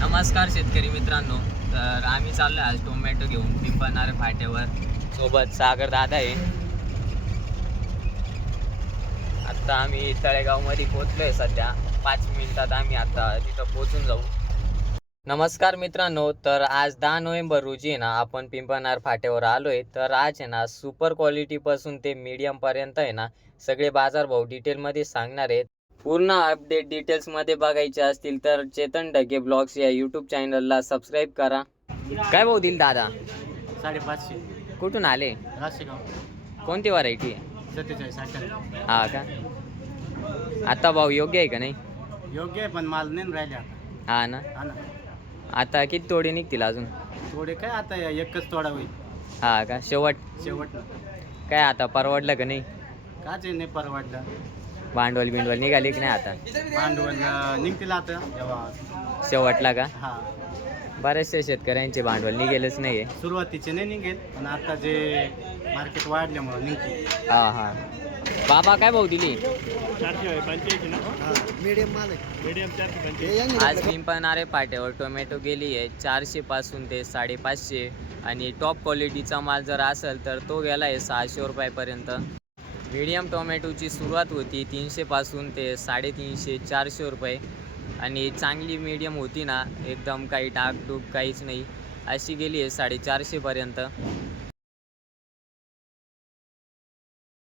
नमस्कार शेतकरी मित्रांनो. तर आम्ही चाललो आज टोमॅटो घेऊन पिंपळणारे फाट्यावर. सोबत सागर दादा आहे. आता आम्ही तळेगावमध्ये पोहोचलोय. सध्या 5 मिनिटात आम्ही आता तिथं पोहोचून जाऊ. नमस्कार मित्रांनो. तर आज 10 नोव्हेंबर रोजी आहे ना आपण पिंपळणारे फाट्यावर आलोय. तर आज आहे ना सुपर क्वालिटीपासून ते मीडियमपर्यंत आहे ना सगळे बाजारभाव डिटेलमध्ये सांगणार आहेत. पूर्ण अपडेट डिटेल्समध्ये बघायचे असतील तर चेतन ढगे ब्लॉग्स या यूट्यूब चॅनलला सबस्क्राईब करा. काय भाव दिल दादा? 550. कुठून आले? राशीगाव कोणती व्हरायटी आहे? 47 58. हा का? आता भाव योग्य आहे का नाही? योग्य आहे, पण माल नाही राहिले आता. हा ना. हा ना. आता किती तोडे निघतील अजून? थोडे काय आता एकच तोडा होईल हा का? शेवट शेवट ना. काय आता परवडलं का नाही? काच नाही परवडलं. भांडवल निघाली की नाही आता? भांडवल निघतील आता जेव्हा. शेवटला का? हा, बऱ्याचशा शेतकऱ्यांचे भांडवल निघेलच नाही आहे. सुरुवातीचे नाही निघेल, पण आता जे मार्केट वाढल्यामुळे निघतील. हा हा. बाबा काय भाव दिली? 485 ना. मीडियम माल आहे. मीडियम 485. आज पिंपळणारे फाट्यावर टोमॅटो गेली आहे 400 पासून ते 550. आणि टॉप क्वालिटीचा माल जर असेल तर तो गेला आहे 600 रुपयापर्यंत. मीडियम टोमॅटोची सुरुवात होती 300 पासून ते 350 400 रुपये. आणि चांगली मीडियम होती ना, एकदम काही डागडूग काहीच नाही, अशी गेली आहे 450 पर्यंत.